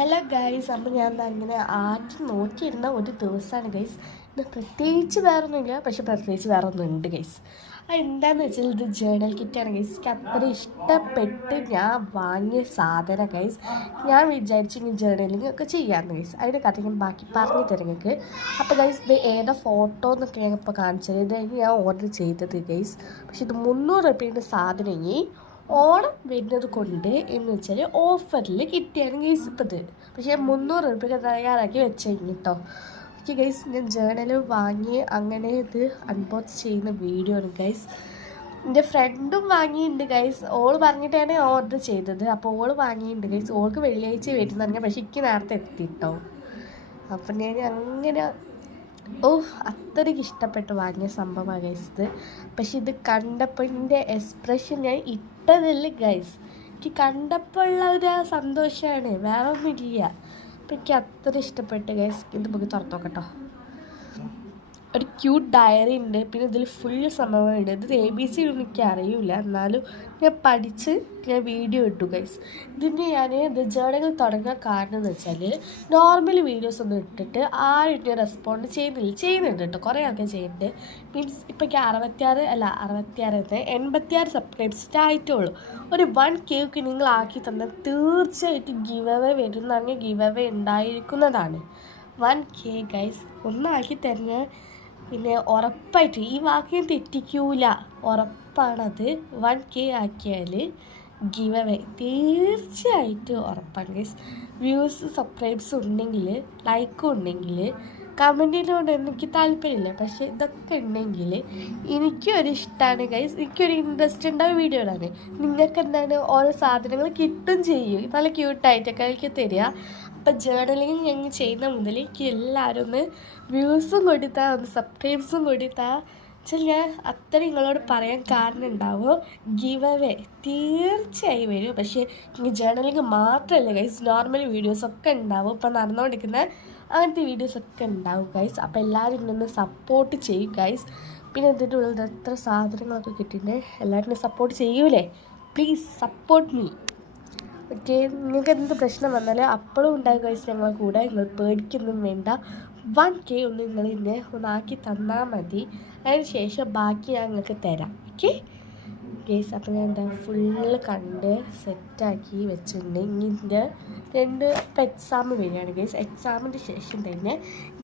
Hello guys, അപ്പോൾ ഞാൻ അങ്ങനെ ആദ്യം നോക്കിയിരുന്ന ഒരു ദിവസമാണ് ഗൈസ്. ഇത് പ്രത്യേകിച്ച് വേറൊന്നുമില്ല, പക്ഷെ പ്രത്യേകിച്ച് വേറൊന്നും ഉണ്ട് ഗൈസ്. അത് എന്താണെന്ന് വെച്ചാൽ ഇത് ജേണൽ കിറ്റാണ് ഗൈസ്. എനിക്ക് അത്ര ഇഷ്ടപ്പെട്ട് ഞാൻ വാങ്ങിയ സാധനം ഗൈസ്. ഞാൻ വിചാരിച്ചു ഇനി ജേണലിങ് ഒക്കെ ചെയ്യാമെന്ന് ഗൈസ്. അതിൻ്റെ കഥ ഞാൻ ബാക്കി പറഞ്ഞു തരാം നിങ്ങൾക്ക്. അപ്പോൾ ഗൈസ്, ഇത് ഏതാ ഫോട്ടോ എന്നൊക്കെ ഞാൻ ഇപ്പോൾ കാണിച്ചത്. ഇത് ഞാൻ ഓർഡർ ചെയ്തത് ഗൈസ്. പക്ഷെ ഇത് 300 രൂപയുടെ സാധനം ഇനി ഓണം വരുന്നത് കൊണ്ട് എന്ന് വെച്ചാൽ ഓഫറിൽ കിട്ടിയാണ് ഗൈസ് ഇപ്പത്. പക്ഷേ 300 രൂപയ്ക്ക് തയ്യാറാക്കി വെച്ചുകഴിഞ്ഞു കേട്ടോ. ഓക്കെ ഗൈസ്, ഞാൻ ജേണൽ വാങ്ങി അങ്ങനെ ഇത് അൺബോക്സ് ചെയ്യുന്ന വീഡിയോ ആണ് ഗൈസ്. എൻ്റെ ഫ്രണ്ടും വാങ്ങിയിട്ടുണ്ട് ഗൈസ്. ഓൾ പറഞ്ഞിട്ടാണ് ഓർഡർ ചെയ്തത്. അപ്പോൾ ഓൾ വാങ്ങിയിട്ടുണ്ട് ഗൈസ്. ഓൾക്ക് വെള്ളിയാഴ്ച വരുന്നുണ്ടെങ്കിൽ പക്ഷേ എനിക്ക് നേരത്തെ എത്തിട്ടോ. അപ്പം ഞാൻ അങ്ങനെ അത്രയ്ക്ക് ഇഷ്ടപ്പെട്ട് വാങ്ങിയ സംഭവമാണ് ഗൈസ് ഇത്. പക്ഷെ ഇത് കണ്ടപ്പോൾ എൻ്റെ എക്സ്പ്രഷൻ ഞാൻ ഇട്ടതല്ല ഗൈസ്. എനിക്ക് കണ്ടപ്പോൾ ഉള്ള ഒരു സന്തോഷമാണ്, വേറെ ഒന്നുമില്ല. അപ്പം എനിക്ക് അത്ര ഇഷ്ടപ്പെട്ട് ഗൈസ്. ഇത് നമുക്ക് തുറന്നു നോക്കട്ടോ. ഒരു ക്യൂട്ട് ഡയറി ഉണ്ട്, പിന്നെ ഇതിൽ ഫുൾ സംഭവമുണ്ട്. ഇത് ABC ഒന്നും എനിക്ക് അറിയില്ല, എന്നാലും ഞാൻ പഠിച്ച് ഞാൻ വീഡിയോ ഇട്ടു ഗൈസ്. ഇതിൻ്റെ ഞാൻ ഇത് ജേണൽ തുടങ്ങാൻ കാരണം എന്ന് വെച്ചാൽ നോർമൽ വീഡിയോസ് ഒന്നും ഇട്ടിട്ട് ആരും ഞാൻ റെസ്പോണ്ട് ചെയ്യുന്നുണ്ട് കേട്ടോ. കുറേ ആൾക്കാർ ചെയ്യുന്നുണ്ട്. മീൻസ് ഇപ്പം എനിക്ക് 86 സബ്സ്ക്രൈബ്സ് ആയിട്ടുള്ളൂ. ഒരു 1K നിങ്ങൾ ആക്കി തന്നാൽ തീർച്ചയായിട്ടും ഗിവ് അവേ വരുന്നതാണെങ്കിൽ ഗിവ് അവേ ഉണ്ടായിരിക്കുന്നതാണ്. 1K ഗൈസ് ഒന്നാക്കി തരുന്ന, പിന്നെ ഉറപ്പായിട്ട് ഈ വാക്ക് തെറ്റിക്കൂല, ഉറപ്പാണത്. 1K ആക്കിയാൽ ഗിവ് അവേ തീർച്ചയായിട്ടും ഉറപ്പാണ് ഗൈസ്. വ്യൂസ് സബ്സ്ക്രൈബ്സ് ഉണ്ടെങ്കിൽ, ലൈക്കും ഉണ്ടെങ്കിൽ, കമൻറ്റിനോട് എനിക്ക് താല്പര്യമില്ല, പക്ഷേ ഇതൊക്കെ ഉണ്ടെങ്കിൽ എനിക്കൊരു ഇഷ്ടമാണ് ഗൈസ്. എനിക്കൊരു ഇൻട്രസ്റ്റ് ഉണ്ടാവും വീഡിയോ ഇടാൻ. നിങ്ങൾക്ക് എന്താണ് ഓരോ സാധനങ്ങൾ കിട്ടും ചെയ്യും, നല്ല ക്യൂട്ടായിട്ടൊക്കെ എനിക്ക് തരിക. അപ്പം ജേണലിങ് ഞങ്ങൾ ചെയ്യുന്ന മുതൽ എനിക്ക് എല്ലാവരും ഒന്ന് വ്യൂസും കൊടുത്താൽ, ഒന്ന് സബ്സ്ക്രൈബ്സും കൊടുത്താൽ വെച്ചാൽ ഞാൻ അത്ര നിങ്ങളോട് പറയാൻ കാരണം ഉണ്ടാവുമോ. ഗിവ് അവേ തീർച്ചയായും വരും. പക്ഷേ ഇനി ജേണലിങ് മാത്രമല്ല ഗൈസ്, നോർമൽ വീഡിയോസൊക്കെ ഉണ്ടാവും. ഇപ്പം നടന്നുകൊണ്ടിരിക്കുന്ന അങ്ങനത്തെ വീഡിയോസൊക്കെ ഉണ്ടാവും ഗൈസ്. അപ്പോൾ എല്ലാവരും ഇന്നൊന്ന് സപ്പോർട്ട് ചെയ്യും ഗൈസ്. പിന്നെ ഇതിൻ്റെ ഉള്ളിൽ എത്ര സാധനങ്ങളൊക്കെ കിട്ടിയിട്ടുണ്ട്. എല്ലാവരും സപ്പോർട്ട് ചെയ്യൂലേ? Please support me. ഓക്കെ, നിങ്ങൾക്ക് എന്ത് പ്രശ്നം വന്നാലും അപ്പോഴും ഉണ്ടാകും ഗൈസ് ഞങ്ങളെ കൂടെ. നിങ്ങൾ പേടിക്കൊന്നും വേണ്ട. 1K ഒന്ന് നിങ്ങൾ ഇന്നെ ഒന്നാക്കി തന്നാൽ മതി. അതിന് ശേഷം ബാക്കി ഞാൻ നിങ്ങൾക്ക് തരാം. ഓക്കെ ഗൈസ്, അപ്പോൾ ഞാൻ എന്താ ഫുള്ള് കണ്ട് സെറ്റാക്കി വെച്ചിട്ടുണ്ട്. ഇനി ഇതിൻ്റെ 2 എക്സാം വരികയാണ് ഗൈസ്. എക്സാമിൻ്റെ ശേഷം തന്നെ